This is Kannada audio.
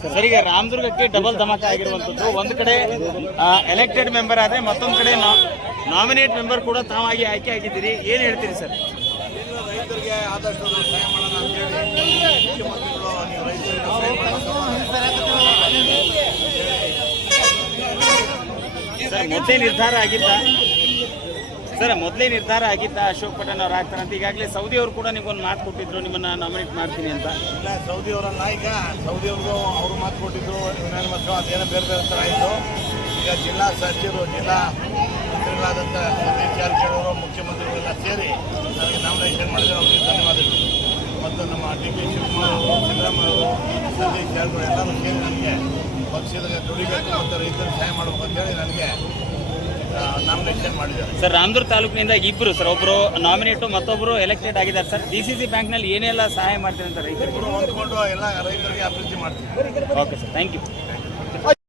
ಸರ್, ಈಗ ರಾಮದುರ್ಗಕ್ಕೆ ಡಬಲ್ ಧಮಾಕ ಆಗಿರುವಂತದ್ದು. ಒಂದು ಕಡೆ ಎಲೆಕ್ಟೆಡ್ ಮೆಂಬರ್ ಆದ್ರೆ ಮತ್ತೊಂದು ಕಡೆ ನಾಮಿನೇಟ್ ಮೆಂಬರ್ ಕೂಡ ತಾವಾಗಿ ಆಯ್ಕೆ ಆಗಿದ್ದೀರಿ. ಏನ್ ಹೇಳ್ತೀರಿ ಸರ್? ರೈತರಿಗೆ ಆದಷ್ಟು ಸಹಾಯ ಮಾಡೋಣ ಅಂತೇಳಿ ಮುಖ್ಯಮಂತ್ರಿಗಳು ನೀವು ರೈತರಿಗೆ ಸರ್, ಮೊದಲೇ ನಿರ್ಧಾರ ಆಗಿದ್ದ ಅಶೋಕ್ ಪಟೇಲ್ ಅವ್ರು ಆಗ್ತಾರಂತ. ಈಗಾಗಲೇ ಸೌದಿ ಅವರು ಕೂಡ ನಿಮ್ಗೊಂದು ಮಾತು ಕೊಟ್ಟಿದ್ರು, ನಿಮ್ಮನ್ನ ನಾಮಿನೇಟ್ ಮಾಡ್ತೀನಿ ಅಂತ. ಇಲ್ಲ, ಸೌದಿ ಅವರಲ್ಲ, ಈಗ ಸೌದಿ ಅವ್ರಿಗೂ ಅವರು ಮಾತು ಕೊಟ್ಟಿದ್ರು, ಮತ್ತು ಅದೇನೋ ಬೇರೆ ಬೇರೆ ಥರ ಆಯಿತು. ಈಗ ಜಿಲ್ಲಾ ಸಚಿವರು, ಜಿಲ್ಲಾ ಮಂತ್ರಿಗಳಾದಂಥ ಸತೀಶ್ ಜಾರಕಿಹೊಳಿ ಅವರು, ಮುಖ್ಯಮಂತ್ರಿಗಳೆಲ್ಲ ಸೇರಿ ನನಗೆ ನಾಮಿನೇಷನ್ ಮಾಡಿದ್ರೆ ಅವರಿಗೆ ಧನ್ಯವಾದಗಳು. ಮತ್ತು ನಮ್ಮ ಡಿ ಕೆ ಶಿವಕುಮಾರ್ ಅವರು, ಸಿದ್ದರಾಮಯ್ಯ ಅವರು, ಸತೀಶ್ ಜಾರಕಿಹೊಳಿ ಎಲ್ಲರೂ ಸೇರಿ ನನಗೆ ಪಕ್ಷದ ದುಡಿಬೇಕು ಮತ್ತು ರೈತರಿಗೆ ಸಹಾಯ ಮಾಡಬೇಕು ಅಂತೇಳಿ ನನಗೆ ನಾಮಿನೇಷನ್ ಮಾಡಿದ್ದಾರೆ. ಸರ್, ರಾಮದುರ್ಗ ತಾಲೂಕಿನಿಂದ ಇಬ್ಬರು ಸರ್, ಒಬ್ಬರು ನಾಮಿನೇಟು ಮತ್ತೊಬ್ಬರು ಎಲೆಕ್ಟೆಡ್ ಆಗಿದ್ದಾರೆ ಸರ್. DCC ಬ್ಯಾಂಕ್ನಲ್ಲಿ ಏನೆಲ್ಲ ಸಹಾಯ ಮಾಡ್ತೀನಿ ಅಂತ ರೈತರಿಗೆ ಹೊಂದ್ಕೊಂಡು ಎಲ್ಲ ರೈತರಿಗೆ ಅಭಿವೃದ್ಧಿ ಮಾಡ್ತೀವಿ. Okay sir, thank you.